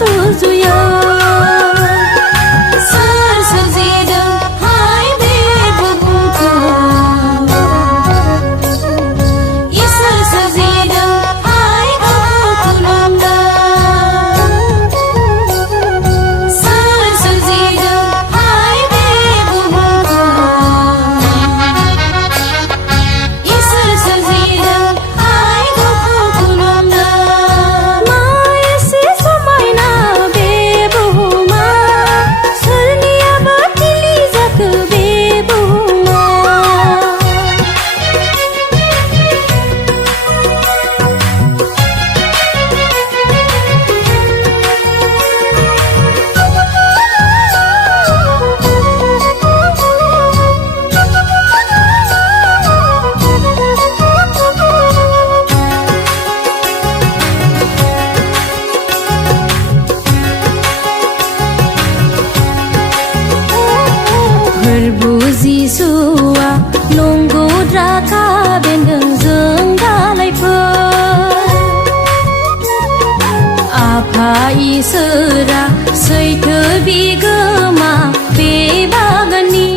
सुजुयो सोर सोरजिदों हाय बे बुहुमखौ इसोर सोरजिदों हाय गावखौ खुलुमदों सोर सोरजिदों हाय बे बुहुमखौ इसोर सोरजिदों हाय गावखौ खुलुमदों मा एसे समायना बे बुहुमा सोरनियाबो थिलि जाखो बे बुहुमा फोरबु जिसुआ नंगौद्रा खाबेन्दों जों दालायफोर आफा इसोरा सैथो बिगोमा बे बागाननि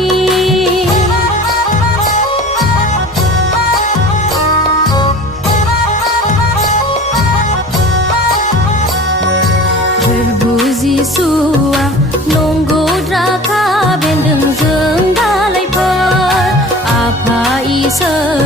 फोरबु जिसुआ नंगौद्रा खाबेन्दों जों दालायफोर आफा इसोर